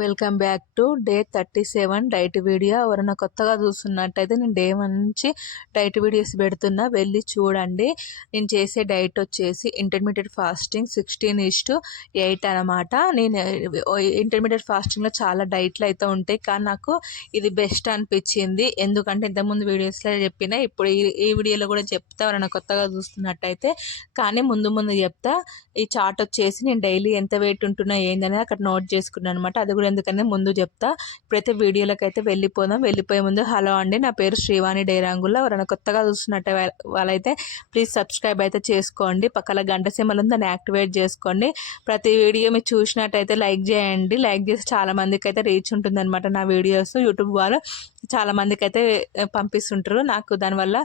Welcome back to day thirty seven diet video. ఎవరైనా కొత్తగా చూస్తున్నట్టయితే నేను డే వన్ నుంచి డైట్ వీడియోస్ పెడుతున్నా. వెళ్ళి చూడండి. నేను చేసే డైట్ వచ్చేసి intermediate fasting sixteen is to eight అనమాట నేను ఇంటర్మీడియట్ ఫాస్టింగ్లో చాలా డైట్లు అయితే ఉంటాయి. కానీ నాకు ఇది బెస్ట్ అనిపించింది. ఎందుకంటే ఇంతకుముందు వీడియోస్లో చెప్పిన ఇప్పుడు ఈ ఈ వీడియోలో కూడా చెప్తా. ఎవరైనా కొత్తగా చూస్తున్నట్టయితే కానీ ముందు ముందు చెప్తా. ఈ చార్ట్ వచ్చేసి నేను డైలీ ఎంత వెయిట్ ఉంటున్నా ఏందనేది అక్కడ నోట్ చేసుకున్నాను అనమాట అది కూడా ఎందుకంటే ముందు చెప్తా. ఇప్పుడైతే వీడియోలోకి అయితే వెళ్ళిపోదాం. వెళ్ళిపోయే ముందు హలో అండి నా పేరు శ్రీవాణి డైరాంగుల్లో ఎవరైనా కొత్తగా చూస్తున్నట్టు వాళ్ళైతే ప్లీజ్ సబ్స్క్రైబ్ అయితే చేసుకోండి. పక్కన గంట సిమ్మలు ఉంది దాన్ని యాక్టివేట్ చేసుకోండి. ప్రతి వీడియో మీరు చూసినట్టయితే లైక్ చేయండి. లైక్ చేసి చాలా మందికి అయితే రీచ్ ఉంటుంది అనమాట నా వీడియోస్. యూట్యూబ్ వాళ్ళు చాలా మందికి అయితే పంపిస్తుంటారు. నాకు దానివల్ల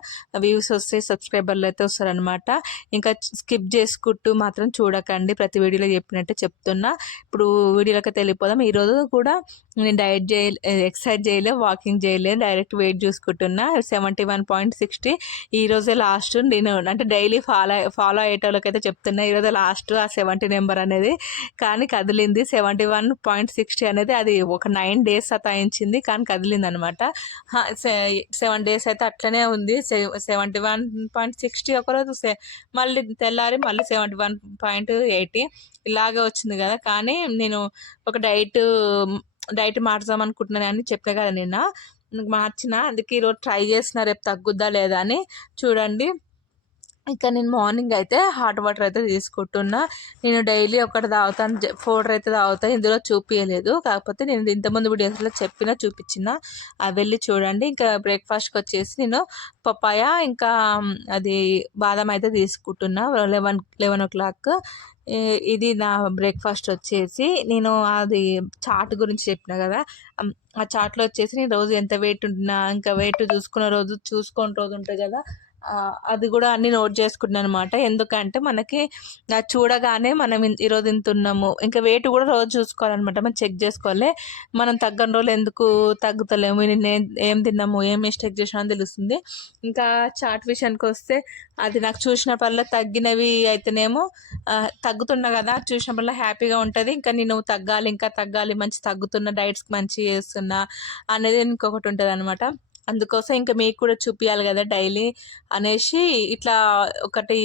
వ్యూస్ వస్తే సబ్స్క్రైబర్లు అయితే వస్తారనమాట ఇంకా స్కిప్ చేసుకుంటూ మాత్రం చూడకండి. ప్రతి వీడియోలో చెప్పినట్టే చెప్తున్నా. ఇప్పుడు వీడియోలోకి అయితే ఈరోజు ఈరోజు కూడా నేను డైట్ చేయలే ఎక్సర్సైజ్ చేయలే వాకింగ్ చేయలే డైరెక్ట్ వెయిట్ చూసుకుంటున్నా. Seventy one point sixty. ఈరోజే లాస్ట్ నేను అంటే డైలీ ఫాలో ఫాలో అయ్యేటోళ్ళకి అయితే చెప్తున్నా ఈరోజు లాస్ట్ ఆ సెవెంటీ నెంబర్ అనేది. కానీ కదిలింది. సెవెంటీ వన్ పాయింట్ సిక్స్టీ అనేది అది ఒక నైన్ డేస్ సతాయించింది. కానీ కదిలింది అనమాట సెవెన్ డేస్ అయితే అట్లనే ఉంది. సెవెంటీ వన్ పాయింట్ సిక్స్టీ ఒకరోజు మళ్ళీ తెల్లారి మళ్ళీ సెవెంటీ వన్ పాయింట్ ఎయిటీ. ఇలాగే వచ్చింది కదా. కానీ నేను ఒక డైట్ డైట్ మార్చాం అనుకుంటున్నాను అని చెప్పే కదా నిన్న. మార్చిన అందుకే ఈరోజు ట్రై చేసిన రేపు తగ్గుద్దా లేదా అని. చూడండి. ఇంకా నేను మార్నింగ్ అయితే హాట్ వాటర్ అయితే తీసుకుంటున్నా. నేను డైలీ ఒకటి తాగుతాను ఫోర్ అయితే తాగుతాను ఇందులో చూపించలేదు కాకపోతే నేను ఇంతమంది వీడియోస్లో చెప్పిన చూపించిన. అవి వెళ్ళి చూడండి. ఇంకా బ్రేక్ఫాస్ట్కి వచ్చేసి నేను పపాయ ఇంకా అది బాదం అయితే తీసుకుంటున్నా. Eleven eleven o'clock. ఇది నా బ్రేక్ఫాస్ట్ వచ్చేసి నేను అది చాట్ గురించి చెప్పిన కదా ఆ చాట్లో వచ్చేసి నేను రోజు ఎంత వెయిట్ ఉంటున్నా ఇంకా వెయిట్ చూసుకున్న రోజు చూసుకొని రోజు ఉంటుంది కదా అది కూడా అన్ని నోట్ చేసుకుంటున్నాను అనమాట ఎందుకంటే మనకి చూడగానే మనం ఈరోజు ఇంత ఉన్నాము. ఇంకా వెయిట్ కూడా రోజు చూసుకోవాలన్నమాట. మనం చెక్ చేసుకోవాలి. మనం తగ్గని రోజులు ఎందుకు తగ్గుతలేము? నేను ఏం తిన్నాము? ఏం మిస్టేక్ చేసినా తెలుస్తుంది. ఇంకా చాట్ విషయానికి వస్తే అది నాకు చూసినప్పుడల్లా తగ్గినవి అయితేనేమో తగ్గుతున్నా కదా. చూసినప్పుడల్లా హ్యాపీగా ఉంటుంది. ఇంకా నేను తగ్గాలి ఇంకా తగ్గాలి మంచి తగ్గుతున్న డైట్స్కి మంచి చేస్తున్నా అనేది ఇంకొకటి ఉంటుంది అనమాట అందుకోసం ఇంకా మీకు కూడా చూపించాలి కదా డైలీ అనేసి ఇట్లా ఒకటి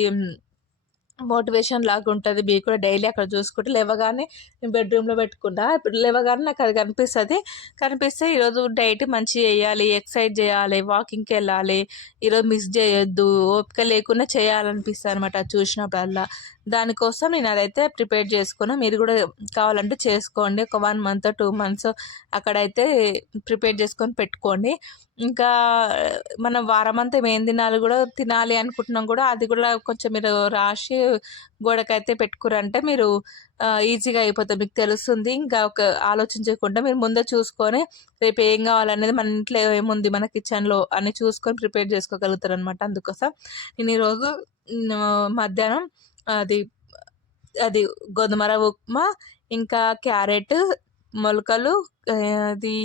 మోటివేషన్ లాగా ఉంటుంది. మీకు కూడా డైలీ అక్కడ చూసుకుంటే లేవగానే నేను బెడ్రూమ్లో పెట్టుకుంటా ఇప్పుడు లేవగానే నాకు అది కనిపిస్తుంది. కనిపిస్తే ఈరోజు డైట్ మంచి చేయాలి ఎక్సర్సైజ్ చేయాలి వాకింగ్కి వెళ్ళాలి. ఈరోజు మిస్ చేయొద్దు ఓపిక లేకుండా చేయాలనిపిస్తుంది అనమాట అది చూసినప్పుడల్లా. దానికోసం నేను అదైతే ప్రిపేర్ చేసుకున్నా. మీరు కూడా కావాలంటే చేసుకోండి. ఒక వన్ మంత్ టూ మంత్స్ అక్కడైతే ప్రిపేర్ చేసుకొని పెట్టుకోండి. ఇంకా మనం వారం అంతా ఏం తినాలి కూడా తినాలి అనుకుంటున్నాం కూడా అది కూడా కొంచెం మీరు రాసి గోడకైతే పెట్టుకురంటే మీరు ఈజీగా అయిపోతుంది. మీకు తెలుస్తుంది. ఇంకా ఒక ఆలోచించకుండా మీరు ముందే చూసుకొని రేపు ఏం కావాలనేది మన ఇంట్లో ఏముంది మన కిచెన్లో అని చూసుకొని ప్రిపేర్ చేసుకోగలుగుతారు అనమాట అందుకోసం. నేను ఈరోజు మధ్యాహ్నం అది అది గోధుమ రవ్వ ఉప్మా ఇంకా క్యారెట్ మొలకలు అది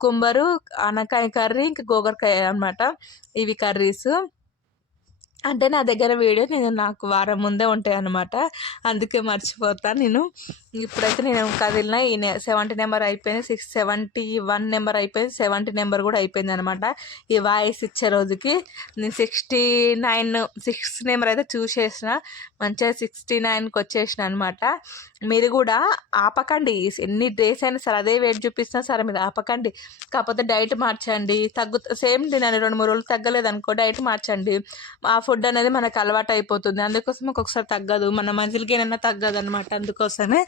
కుంబరు ఆనకాయ కర్రీ ఇంకా గోగరకాయ అనమాట ఇవి కర్రీస్. అంటే నా దగ్గర వీడియో నేను నాకు వారం ముందే ఉంటాయి అనమాట అందుకే మర్చిపోతాను నేను. ఇప్పుడైతే నేను కదిలిన ఈ సెవెంటీ నెంబర్ అయిపోయింది సిక్స్ సెవెంటీ వన్ నెంబర్ అయిపోయింది సెవెంటీ నెంబర్ కూడా అయిపోయింది అనమాట ఈ వాయిస్ ఇచ్చే రోజుకి నేను సిక్స్టీ నైన్ సిక్స్ నెంబర్ అయితే చూసేసిన మంచిగా సిక్స్టీ నైన్కి వచ్చేసిన అనమాట మీరు కూడా ఆపకండి. ఎన్ని డేస్ అయినా సరే అదే వెయిట్ చూపిస్తున్నా సరే మీరు ఆపకండి. కాకపోతే డైట్ మార్చండి. తగ్గు సేమ్ తినండి రెండు మూడు రోజులు తగ్గలేదు అనుకో డైట్ మార్చండి. ఆ ఫుడ్ అనేది మనకు అలవాటు అయిపోతుంది. అందుకోసం ఒక్కొక్కసారి తగ్గదు. మన మనుషులకి ఏమైనా తగ్గదు అనమాట అందుకోసమే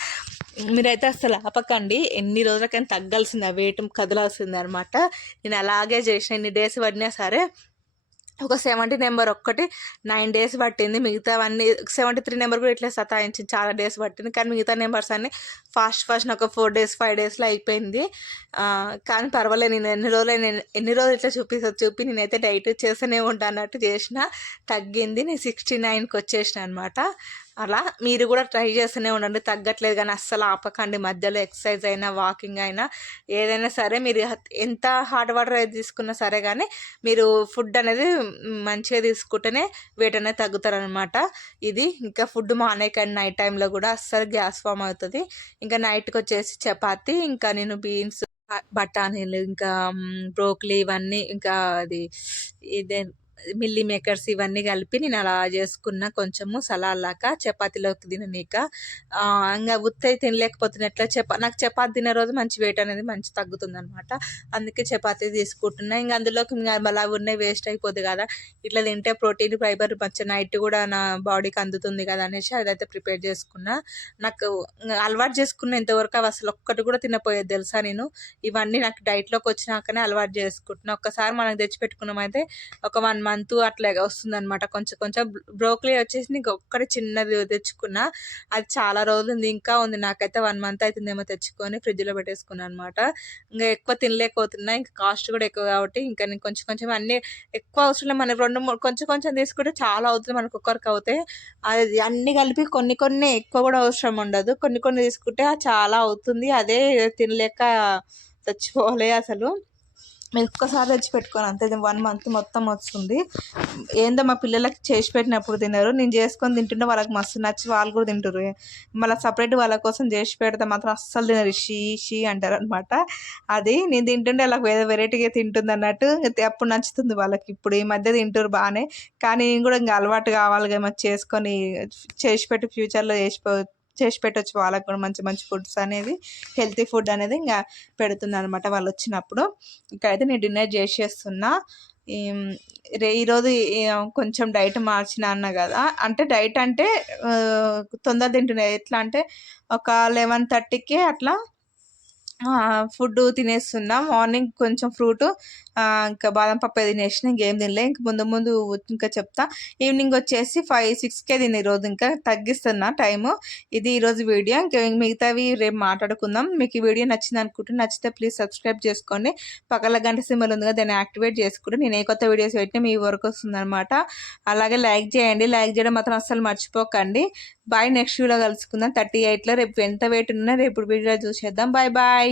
మీరైతే అసలు ఆపకండి. ఎన్ని రోజులకైనా తగ్గాల్సిందే వెయిట్ కదలాల్సింది అనమాట నేను అలాగే చేసిన ఎన్ని డేస్ పడినా సరే ఒక సెవెంటీ నెంబర్ ఒక్కటి నైన్ డేస్ పట్టింది. మిగతావన్నీ సెవెంటీ త్రీ నెంబర్ కూడా ఇట్లా సతాయించింది. చాలా డేస్ పట్టింది. కానీ మిగతా నెంబర్స్ అన్నీ ఫాస్ట్ ఫాస్ట్ ఒక ఫోర్ డేస్ ఫైవ్ డేస్లో అయిపోయింది. కానీ పర్వాలేదు. నేను ఎన్ని రోజులు నేను ఎన్ని రోజులు ఇట్లా చూపిస్తా చూపి నేనైతే డైట్ చేస్తూనే ఉంటాను అన్నట్టు చేసిన తగ్గింది. నేను సిక్స్టీ నైన్కి వచ్చేసిన అనమాట అలా మీరు కూడా ట్రై చేస్తూనే ఉండండి. తగ్గట్లేదు కానీ అస్సలు ఆపకండి. మధ్యలో ఎక్సర్సైజ్ అయినా వాకింగ్ అయినా ఏదైనా సరే మీరు ఎంత హార్డ్ వాటర్ అయితే తీసుకున్నా సరే కానీ మీరు ఫుడ్ అనేది మంచిగా తీసుకుంటేనే వెయిట్ అనేది తగ్గుతారనమాట ఇది ఇంకా ఫుడ్ మానేకండి నైట్ టైంలో కూడా అస్సలు గ్యాస్ ఫామ్ అవుతుంది. ఇంకా నైట్కి వచ్చేసి చపాతి ఇంకా నేను బీన్స్ బఠానీలు ఇంకా బ్రోక్లీ ఇవన్నీ ఇంకా అది ఇదే మిల్లీ మేకర్స్ ఇవన్నీ కలిపి నేను అలా చేసుకున్న కొంచెము సలాలాక చపాతీలోకి తిననీక. ఇంకా ఉత్తయి తినలేకపోతున్నట్ల చపా నాకు చపాతి తినే రోజు మంచి వెయిట్ అనేది మంచి తగ్గుతుంది అనమాట అందుకే చపాతీ తీసుకుంటున్నా. ఇంకా అందులోకి ఇంకా ఉన్నాయి వేస్ట్ అయిపోద్ది కదా. ఇట్లా తింటే ప్రోటీన్ ఫైబర్ మంచి నైట్ కూడా నా బాడీకి అందుతుంది కదా అనేసి అదైతే ప్రిపేర్ చేసుకున్నా. నాకు అలవాటు చేసుకున్న ఇంతవరకు అవి అసలు ఒక్కటి కూడా తినపోయేది తెలుసా నేను? ఇవన్నీ నాకు డైట్లోకి వచ్చినాకనే అలవాటు చేసుకుంటున్నా. ఒక్కసారి మనం తెచ్చిపెట్టుకున్నామైతే ఒక వన్ మంత్ అట్లా వస్తుంది అనమాట కొంచెం కొంచెం బ్రోకలీ వచ్చేసి నీకు ఒక్కటి చిన్నది తెచ్చుకున్నా అది చాలా రోజులు ఉంది ఇంకా ఉంది. నాకైతే వన్ మంత్ అవుతుందేమో తెచ్చుకొని ఫ్రిడ్జ్లో పెట్టేసుకున్నాను అనమాట ఇంకా ఎక్కువ తినలేకపోతున్నా. ఇంకా కాస్ట్ కూడా ఎక్కువ కాబట్టి ఇంకా నేను కొంచెం కొంచెం అన్నీ ఎక్కువ అవసరం మనకి రెండు మూడు కొంచెం కొంచెం తీసుకుంటే చాలా అవుతుంది మనకు ఒక్కరికి అవుతాయి అది అన్నీ కలిపి కొన్ని కొన్ని ఎక్కువ కూడా అవసరం ఉండదు. కొన్ని కొన్ని తీసుకుంటే చాలా అవుతుంది. అదే తినలేక చచ్చిపోవాలి అసలు. మీరు ఒక్కసారి తెచ్చి పెట్టుకోను అంతే వన్ మంత్ మొత్తం వస్తుంది. ఏందో మా పిల్లలకి చేసి పెట్టినప్పుడు తినరు. నేను చేసుకొని తింటుంటే వాళ్ళకి మస్తు నచ్చి వాళ్ళు కూడా తింటారు మళ్ళీ సపరేట్ వాళ్ళ కోసం చేసి పెడితే మాత్రం అస్సలు తినరు. షీ షీ అంటారు అనమాట అది నేను తింటుంటే వాళ్ళకి వేరే వెరైటీగా తింటుంది అన్నట్టు అప్పుడు నచ్చుతుంది వాళ్ళకి. ఇప్పుడు ఈ మధ్య తింటారు బాగానే. కానీ నేను కూడా ఇంకా అలవాటు కావాలి కదా చేసుకొని చేసి పెట్టి ఫ్యూచర్లో చేసిపో చేసి పెట్టచ్చు. వాళ్ళకి కూడా మంచి మంచి ఫుడ్స్ అనేది హెల్తీ ఫుడ్ అనేది ఇంకా పెడుతుంది అనమాట వాళ్ళు వచ్చినప్పుడు. ఇక్కడైతే నేను డిన్నర్ చేసేస్తున్నా. రే ఈరోజు కొంచెం డైట్ మార్చిన అన్న కదా. అంటే డైట్ అంటే తొందర తింటున్నాయి ఎట్లా అంటే ఒక లెవెన్ థర్టీకే అట్లా ఫుడ్ తినేస్తున్నా. మార్నింగ్ కొంచెం ఫ్రూట్ ఇంకా బాదం పప్పు తినేసిన ఇంకేం తినలే. ఇంక ముందు ముందు ఇంకా చెప్తా. ఈవినింగ్ వచ్చేసి ఫైవ్ సిక్స్కే తిని ఈరోజు. ఇంకా తగ్గిస్తున్నా టైము. ఇది ఈరోజు వీడియో. ఇంకా మిగతావి రేపు మాట్లాడుకుందాం. మీకు ఈ వీడియో నచ్చింది అనుకుంటే నచ్చితే ప్లీజ్ సబ్స్క్రైబ్ చేసుకోండి. పక్కల గంట సింబల్ ఉంది కదా దాన్ని యాక్టివేట్ చేసుకుంటే నేను ఏ కొత్త వీడియోస్ పెట్టినా మీ వరకు వస్తుందన్నమాట. అలాగే లైక్ చేయండి. లైక్ చేయడం మాత్రం అస్సలు మర్చిపోకండి. బాయ్ నెక్స్ట్ వీడియో కలుసుకుందాం. థర్టీ ఎయిట్లో రేపు ఎంత వెయిట్ ఉన్నా రేపు వీడియో చూసేద్దాం. Bye bye